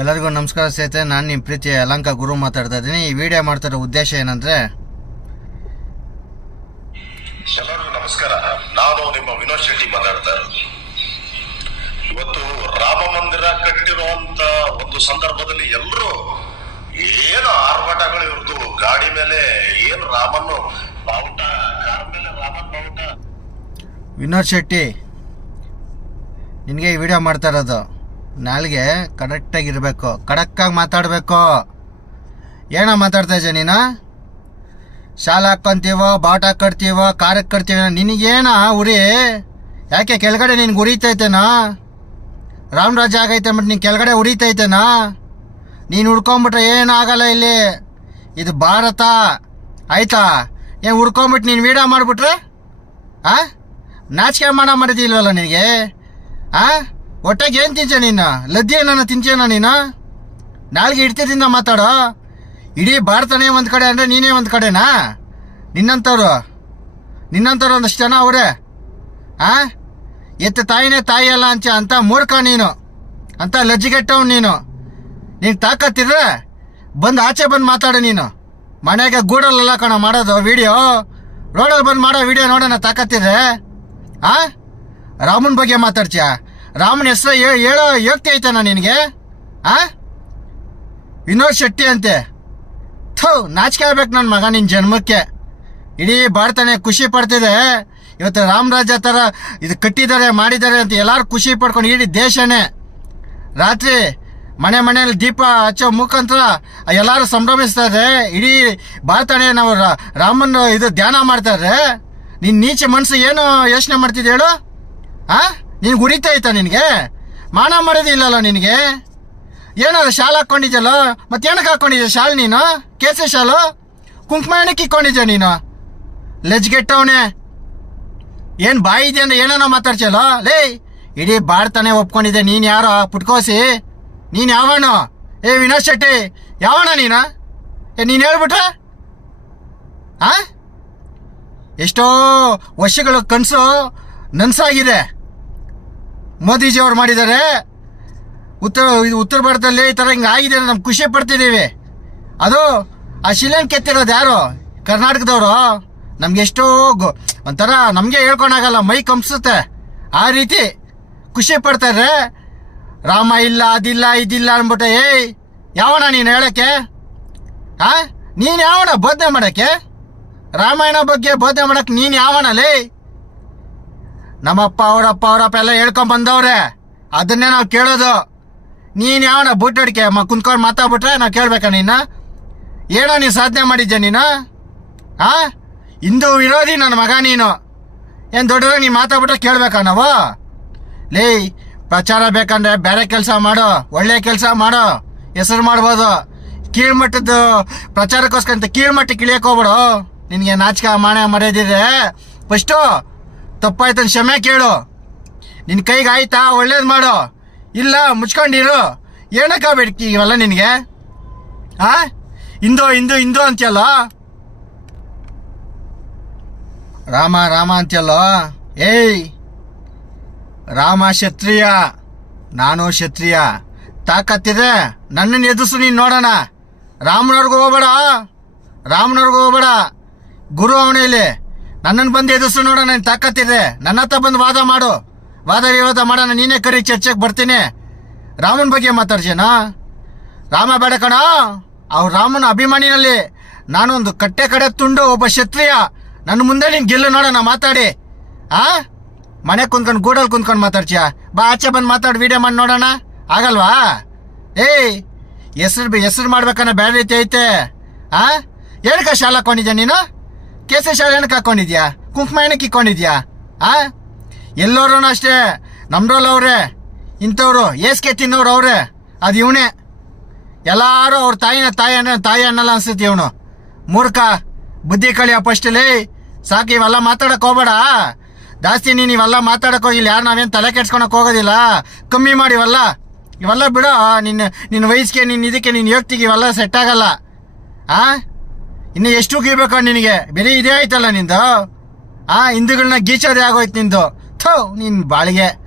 ಎಲ್ಲರಿಗೂ ನಮಸ್ಕಾರ ಸ್ನೇಹಿತರೆ ನಾನು ನಿಮ್ಮ ಪ್ರೀತಿಯ ಅಲಂಕ ಗುರು ಮಾತಾಡ್ತಾ ಇದ್ದೀನಿ. ಈ ವಿಡಿಯೋ ಮಾಡ್ತಿರೋ ಉದ್ದೇಶ ಏನಂದರೆ ಎಲ್ಲರಿಗೂ ನಮಸ್ಕಾರ. ನಾನು ನಿಮ್ಮ ವಿನೋದ್ ಶೆಟ್ಟಿ ಮಾತಾಡ್ತಾ ಇರೋದು. ಇವತ್ತು ರಾಮ ಮಂದಿರ ಕಟ್ಟಿರುವಂತ ಒಂದು ಸಂದರ್ಭದಲ್ಲಿ ಎಲ್ಲರೂ ಏನು ಆರ್ಭಟಗಳು ಇವ್ರದ್ದು ಗಾಡಿ ಮೇಲೆ ಏನು ರಾಮನ್ನು ಬಾವುಟ ಕಾರ್ ಮೇಲೆ ರಾಮನ್ ಬಾವುಟ. ವಿನೋದ್ ಶೆಟ್ಟಿ ನಿನಗೆ ಈ ವಿಡಿಯೋ ಮಾಡ್ತಾ ಇರೋದು. ನಾಳೆಗೆ ಕರೆಕ್ಟಾಗಿರಬೇಕು ಕಡಕ್ಕಾಗಿ ಮಾತಾಡಬೇಕು. ಏನೋ ಮಾತಾಡ್ತಾ ಇದ್ದೆ ನೀನು? ಶಾಲೆ ಹಾಕ್ಕೊಂತೀವೋ, ಬಾಟ ಕಟ್ತೀವೋ ಕಾರಕ್ಕೆ ಕಟ್ತೀವೋ ನಿನಗೇನ ಉರಿ? ಯಾಕೆ ಕೆಳಗಡೆ ನಿನ್ಗೆ ಉರಿತೈತೇನಾ ರಾಮರಾಜ ಆಗೈತೆ ಅಂದ್ಬಿಟ್ಟು ನೀನು ಕೆಳಗಡೆ ಉರಿತೈತೇನಾ ನೀನು ಹುಡ್ಕೊಂಬಿಟ್ರೆ ಏನೂ ಆಗಲ್ಲ ಇಲ್ಲಿ. ಇದು ಭಾರತ. ಆಯ್ತಾ? ಏನು ಹುಡ್ಕೊಂಬಿಟ್ಟು ನೀನು ವೀಡಿಯೋ ಮಾಡಿಬಿಟ್ರೆ? ಆ? ನಾಚಿಕೆ ಮಾಡ ಮಾಡಿದಿಲ್ವಲ್ಲ ನಿನಗೆ? ಆ? ಹೊಟ್ಟೆಗೆ ಏನು ತಿಂಚ ನೀನು? ಲದ್ದಿ ಏನನ್ನ ತಿಂಚೇನ ನೀನು? ನಾಲ್ಗೆ ಇಡ್ತಿದಿಂದ ಮಾತಾಡೋ? ಇಡೀ ಭಾರತನೇ ಒಂದು ಕಡೆ ಅಂದರೆ ನೀನೇ ಒಂದು ಕಡೆನಾ? ನಿನ್ನಂಥವ್ರು ನಿನ್ನಂಥವ್ರು ಒಂದಷ್ಟು ಜನ ಅವರೇ? ಆ? ಎತ್ತ ತಾಯಿನೇ ತಾಯಿ ಅಲ್ಲ ಅಂಚ ಅಂತ ಮೂರ್ಖ ನೀನು. ಅಂತ ಲಜ್ಜಿಗೆಟ್ಟವ್ ನೀನು. ನೀನು ತಾಕತ್ತಿದ್ರೆ ಬಂದು ಆಚೆ ಬಂದು ಮಾತಾಡು ನೀನು. ಮನೆಗೆ ಗೂಡಲ್ಲೆಲ್ಲ ಕಣ ಮಾಡೋದು ವಿಡಿಯೋ? ರೋಡಲ್ಲಿ ಬಂದು ಮಾಡೋ ವಿಡಿಯೋ ನೋಡೋಣ ತಾಕತ್ತಿದ್ರೆ? ಆ? ರಾಮನ ಬಗ್ಗೆ ಮಾತಾಡ್ತೀಯ? ರಾಮನ ಹೆಸರು ಹೇಳೋ ಯೋಗ್ತಿ ಐತನ ನಿನಗೆ? ಆ? ವಿನೋದ್ ಶೆಟ್ಟಿ ಅಂತೆ. ಥೂ, ನಾಚಿಕೆ ಆಗ್ಬೇಕು ನನ್ನ ಮಗ ನಿನ್ನ ಜನ್ಮಕ್ಕೆ. ಇಡೀ ಭಾರತನೇ ಖುಷಿ ಪಡ್ತಿದೆ. ಇವತ್ತು ರಾಮರಾಜ ಥರ ಇದು ಕಟ್ಟಿದ್ದಾರೆ, ಮಾಡಿದ್ದಾರೆ ಅಂತ ಎಲ್ಲರೂ ಖುಷಿ ಪಡ್ಕೊಂಡು ಇಡೀ ದೇಶನೇ. ರಾತ್ರಿ ಮನೆ ಮನೆಯಲ್ಲಿ ದೀಪ ಹಚ್ಚೋ ಮುಖಾಂತರ ಎಲ್ಲರೂ ಸಂಭ್ರಮಿಸ್ತಾರೆ ಇಡೀ ಭಾರತನೇ ನಾವು ರಾಮನ ಇದು ಧ್ಯಾನ ಮಾಡ್ತಾರೆ ನಿನ್ನ ನೀಚೆ ಮನಸ್ಸು ಏನು ಯೋಚನೆ ಮಾಡ್ತಿದ್ದೆ ಹೇಳು? ಆ? ನಿನ್ಗೆ ಉರಿತಾ ಐತ ನಿನಗೆ? ಮಾನ ಮಾಡೋದಿಲ್ಲಲ್ಲ ನಿನಗೆ? ಏನಾದ್ರು ಶಾಲ್ ಹಾಕ್ಕೊಂಡಿದ್ಯಲ್ಲ ಮತ್ತೆ ಏನಕ್ಕೆ ಹಾಕ್ಕೊಂಡಿದ್ಯ ಶಾಲ್ ನೀನು? ಕೇಸರಿ ಶಾಲು? ಕುಂಕುಮ ಏನಕ್ಕೆ ಇಕ್ಕೊಂಡಿದ್ಯ ನೀನು? ಲೆಜ್ಗೆಟ್ಟವನೇ ಏನು ಬಾಯಿ ಇದೆ ಅಂದ್ರೆ ಏನೇನೋ ಮಾತಾಡ್ಸಲ್ಲ ಲೇ, ಇಡೀ ಬಾಡ್ತಾನೆ ಒಪ್ಕೊಂಡಿದ್ದೆ. ನೀನು ಯಾರೋ ಪುಟ್ಕೋಸಿ? ನೀನು ಯಾವಣ್ಣ ಏ, ವಿನಾಶ್ ಶೆಟ್ಟಿ ಯಾವಣ್ಣ ನೀನು? ಏ, ನೀನು ಹೇಳ್ಬಿಟ್ರೆ? ಆ? ಎಷ್ಟೋ ವರ್ಷಗಳ ಕನಸು ನನ್ಸಾಗಿದೆ. ಮೋದಿಜಿ ಅವ್ರು ಮಾಡಿದ್ದಾರೆ. ಉತ್ತರ ಉತ್ತರ ಭಾರತದಲ್ಲಿ ಈ ಥರ ಹಿಂಗೆ ಆಗಿದೆ ನಮ್ಗೆ ಖುಷಿ ಪಡ್ತಿದ್ದೀವಿ ಅದು, ಆ ಶಿಲೆನ್ ಕೆತ್ತಿರೋದು ಯಾರು? ಕರ್ನಾಟಕದವರು? ನಮ್ಗೆ ಎಷ್ಟೋ ಗೊ, ಒಂಥರ ನಮಗೆ ಹೇಳ್ಕೊಳಾಗಲ್ಲ ಮೈ ಕಂಪ್ಸುತ್ತೆ. ಆ ರೀತಿ ಖುಷಿ ಪಡ್ತಾರೆ ರಾಮ ಇಲ್ಲ, ಅದಿಲ್ಲ, ಇದಿಲ್ಲ ಅಂದ್ಬಿಟ್ಟು, ಏಯ್ ಯಾವಣ ನೀನು ಹೇಳೋಕ್ಕೆ? ಆ? ನೀನು ಯಾವಣ ಬೋಧನೆ ಮಾಡೋಕ್ಕೆ? ರಾಮಾಯಣ ಬಗ್ಗೆ ಬೋಧನೆ ಮಾಡೋಕ್ಕೆ ನೀನು ಯಾವಣ ಲೇ? ನಮ್ಮಪ್ಪ ಅವರಪ್ಪ ಅವರಪ್ಪ ಎಲ್ಲ ಹೇಳ್ಕೊಂಡ್ ಬಂದವ್ರೆ. ಅದನ್ನೇ ನಾವು ಕೇಳೋದು. ನೀನು ಯಾವನ ಬುಟ್ಟಡಿಕೆ ಮ ಕುಂತ್ಕೊಂಡು ಮಾತಾಡ್ಬಿಟ್ರೆ ನಾವು ಕೇಳ್ಬೇಕಾ ನೀನು? ಏನೋ ನೀನು ಸಾಧನೆ ಮಾಡಿದ್ಯಾ ನೀನು? ಆ? ಹಿಂದೂ ವಿರೋಧಿ ನನ್ನ ಮಗ ನೀನು. ಏನು ದೊಡ್ಡದಾಗ ನೀನು ಮಾತಾಡ್ಬಿಟ್ರೆ ಕೇಳಬೇಕಾ ನಾವು? ಲೇ, ಪ್ರಚಾರ ಬೇಕಂದ್ರೆ ಬೇರೆ ಕೆಲಸ ಮಾಡು, ಒಳ್ಳೆ ಕೆಲಸ ಮಾಡು. ಹೆಸರು ಮಾಡ್ಬೋದು. ಕೀಳ್ಮಟ್ಟದ ಪ್ರಚಾರಕ್ಕೋಸ್ಕರ ಅಂತ ಕೀಳ್ಮಟ್ಟಕ್ಕೆ ಇಳಿಯಕ್ಕೆ ಹೋಗ್ಬಿಡು. ನಿನಗೆ ನಾಚಿಕ ಮಾಣ ಮರ್ಯಾದಿದೆ ಫಸ್ಟು ತಪ್ಪಾಯ್ತು ಅಂತ ಕ್ಷಮೆ ಕೇಳು. ನಿನ್ನ ಕೈಗೆ ಆಯ್ತಾ? ಒಳ್ಳೇದು ಮಾಡು. ಇಲ್ಲ, ಮುಚ್ಕೊಂಡಿರು. ಏನಕ್ಕಾಗಬೇಕು ಇವೆಲ್ಲ ನಿನಗೆ? ಆ? ಹಿಂದೂ ಹಿಂದೂ ಹಿಂದೂ ಅಂತ್ಯಲ್ಲ? ರಾಮ ರಾಮ ಅಂತ್ಯಲ್ಲ? ಏಯ್! ರಾಮ ಕ್ಷತ್ರಿಯ, ನಾನು ಕ್ಷತ್ರಿಯ. ತಾಕತ್ತಿದೆ. ನನ್ನನ್ನು ಎದುರಿಸು ನೀನು ನೋಡೋಣ. ರಾಮನವ್ರಿಗೂ ಹೋಗ್ಬೇಡ. ರಾಮನವ್ರಿಗೂ ಹೋಗ್ಬೇಡ. ಗುರು ಅವನಲ್ಲಿ ನನ್ನನ್ನು ಬಂದು ಎದುರಿಸು ನೋಡ ನನ್ನ ತಾಕತ್ತಿದೆ. ನನ್ನ ಹತ್ರ ಬಂದು ವಾದ ಮಾಡು. ವಾದ ವಿವಾದ ಮಾಡೋಣ, ನೀನೇ ಕರಿ, ಚರ್ಚೆಗೆ ಬರ್ತೀನಿ. ರಾಮನ ಬಗ್ಗೆ ಮಾತಾಡ್ಸೇನಾ ರಾಮ ಬೇಡ ಕಣ. ಅವ್ರು ರಾಮನ ಅಭಿಮಾನಿನಲ್ಲಿ. ನಾನೊಂದು ಕಟ್ಟೆ ಕಡೆ ತುಂಡು, ಒಬ್ಬ ಶತ್ರಿಯ ನನ್ನ ಮುಂದೆ ನೀನು ಗೆಲ್ಲು ನೋಡೋಣ, ಮಾತಾಡಿ. ಆ? ಮನೆ ಕುಂತ್ಕೊಂಡು ಗೂಡಲ್ಲಿ ಕುಂತ್ಕೊಂಡು ಮಾತಾಡ್ತೀಯ? ಬಾ, ಆಚೆ ಬಂದು ಮಾತಾಡಿ ವಿಡಿಯೋ ಮಾಡಿ ನೋಡೋಣ. ಆಗಲ್ವಾ? ಏಯ್, ಹೆಸ್ರು ಹೆಸ್ರು ಮಾಡ್ಬೇಕನ್ನ ಬೇರೆ ರೀತಿ ಐತೆ. ಆ? ಹೇಳ್ಕ ಶಾಲೆ ಕೊಂಡಿದ್ದೆ ನೀನು? ಕೇಸರಿ ಶಾಲೆ ಏನಕ್ಕೆ ಹಾಕೊಂಡಿದ್ಯಾ? ಕುಂಕುಮ ಏನಕ್ಕೆ ಇಕ್ಕೊಂಡಿದ್ಯಾ? ಆ? ಎಲ್ಲರೂ ಅಷ್ಟೇ. ನಮ್ರಲ್ಲಿ ಅವ್ರೆ. ಇಂಥವ್ರು ಏಸ್ಕೆ ತಿನ್ನೋರು ಅವರೇ. ಅದು ಇವನೇ. ಎಲ್ಲರೂ ಅವ್ರ ತಾಯಿನ ತಾಯಿ ಅಣ್ಣ ತಾಯಿ ಅನ್ನಲ್ಲ ಅನ್ಸುತ್ತೆ ಇವನು. ಮೂರ್ಖ. ಬುದ್ಧಿ ಕಳಿಯ ಪಸ್ಟಲ್ಲಿ ಸಾಕು, ಇವೆಲ್ಲ ಮಾತಾಡಕ್ ಹೋಗ್ಬೇಡ. ಜಾಸ್ತಿ ನೀನು ಇವೆಲ್ಲ ಮಾತಾಡಕ್ ಹೋಗಿಲ್ಲ ಯಾರು ನಾವೇನು ತಲೆ ಕೆಡ್ಸ್ಕೊಳಕ್ಕೆ ಹೋಗೋದಿಲ್ಲ. ಕಮ್ಮಿ ಮಾಡಿ ಇವೆಲ್ಲ. ಇವೆಲ್ಲ ಬಿಡೋ. ನಿನ್ನ ನಿನ್ನ ವಯಸ್ಸಿಗೆ, ನಿನ್ನ ಇದಕ್ಕೆ, ನಿನ್ನ ಯೋಗ್ತಿಗೆ ಇವೆಲ್ಲ ಸೆಟ್ ಆಗಲ್ಲ. ಆ? ಇನ್ನು ಎಷ್ಟು ಗೀಬೇಕು ನಿನಗೆ? ಬೇರೆ ಇದೇ ಆಯ್ತಲ್ಲ ನಿಂದು? ಆ, ಹಿಂದುಗಳನ್ನ ಗೀಚೋದೇ ಆಗೋಯ್ತು ನಿಂದು. ಥೋ ನಿನ್ನ ಬಾಳಿಗೆ.